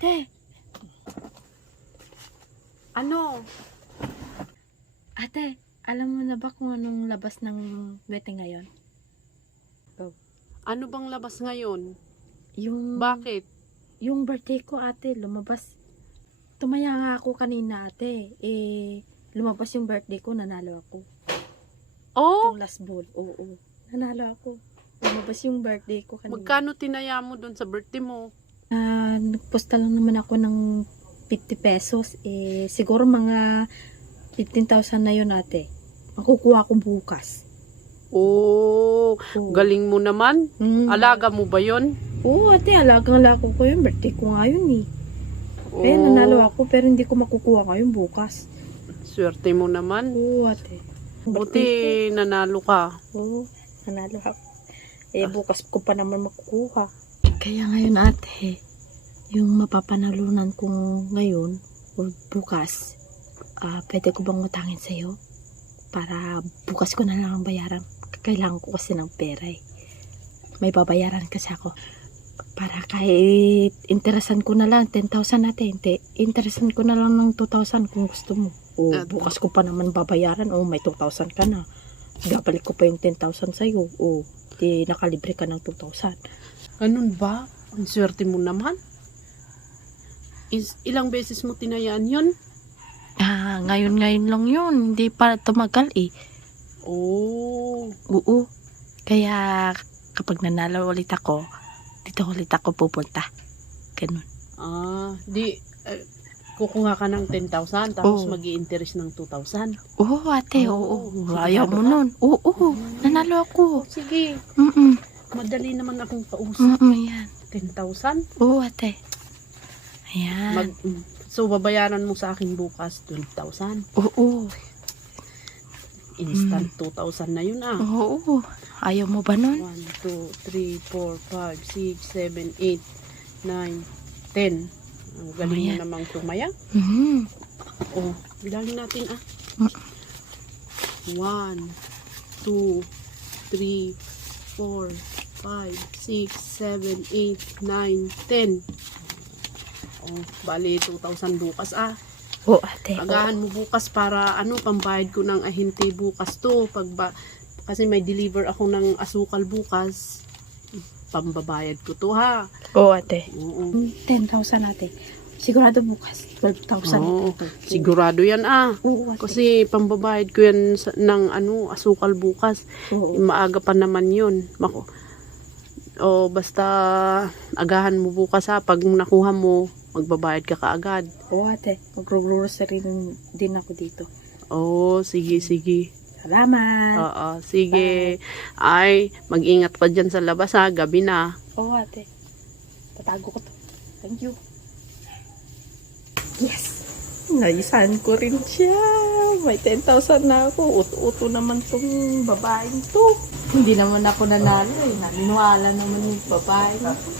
Ate, Ano? ate, alam mo na ba kung anong labas ng wete ngayon? Ano bang labas ngayon? Yung, Bakit? yung birthday ko ate, lumabas. Tumaya nga ako kanina ate. Eh, lumabas yung birthday ko, nanalo ako. Oh, Yung last ball, oo. Nanalo ako. Lumabas yung birthday ko kanina. magkano tinaya mo doon sa birthday mo? Ah, nagposta lang naman ako ng 50 pesos. Eh, siguro mga 15,000 na yun ate. Makukuha ko bukas. Oh, Oo. galing mo naman. Mm. Alaga mo ba yon? Oo, ate, alagang lako ko yun. Birthday ko nga yun eh. Oh, nanalo ako pero hindi ko makukuha ngayon bukas. Swerte mo naman. Oo, ate. Buti nanalo ka. Oo, nanalo ako. Eh, bukas ko pa naman makukuha. Kaya ngayon, ate, yung mapapanalunan ko ngayon o bukas, ah pwede ko bang utangin sa'yo? Para bukas ko na lang ang bayaran. Kailangan ko kasi ng pera eh. May babayaran kasi ako. Para kahit interesan ko na lang 10,000 natin. Hindi, interesan ko na lang ng 2,000 kung gusto mo. O bukas ko pa naman babayaran. O may 2,000 ka na. Gabalik ko pa yung 10,000 sa'yo. O di nakalibre ka ng 2,000. Ganun ba? Ang swerte mo naman. Is, ilang beses mo tinayaan yon? Ah, ngayon-ngayon lang yun. Hindi pa tumagal eh. Oh, Oo. Kaya kapag nanalo ulit ako, dito ulit ako pupunta. Ganun. ah, di, eh, kukuha ka ng 10,000 tapos Oo. mag interest ng 2,000. Oo, ate. Oo. Oo. Ayaw mo nun. Oo, nanalo ako. Sige, Mm-mm. Madali naman akong kausap. Mm-mm, yan. 10,000? Oo, ate. Ayan. Mag, mm, so, babayaran mo sa akin bukas 12,000. Oo. Instant Mm. 2,000 na yun ah. Oo. Ayaw mo ba nun? 1, 2, 3, 4, 5, 6, 7, 8, 9, 10. Ang galing mo Ayan. namang tumaya. Mm. Oh, bilangin natin ah. Mm. 1, 2, 3, 4, 5, 6, 7, 8, 9, 10. Oh, bali 2,000 bukas ah. Oo, ate. Oo. Agahan mo bukas para ano, pambayad ko ng ahinti bukas to. Pag ba, kasi may deliver ako ng asukal bukas. Pambabayad ko to ha. Oo, ate. Oo. 10,000 ate. Sigurado bukas. 12,000. Oo, sigurado yan ah. Oo, ate. Kasi pambabayad ko yan sa, ng ano, asukal bukas. Oo. Maaga pa naman yun. Mako. O basta agahan mo bukas ha. Pag nakuha mo, magbabayad ka kaagad. Oo, ate. Mag-grocery din- ako dito. Oo, sige, sige. Salamat. Oo, sige. Ay, mag-ingat ka dyan sa labas ha. Gabi na. Oo, ate. Tatago ko to. Thank you. Yes! Naisan ko rin siya. May 10,000 na ako. Uto-uto naman tong babaeng to. Hindi naman ako nanalo eh. Naniniwala naman yung babae na to.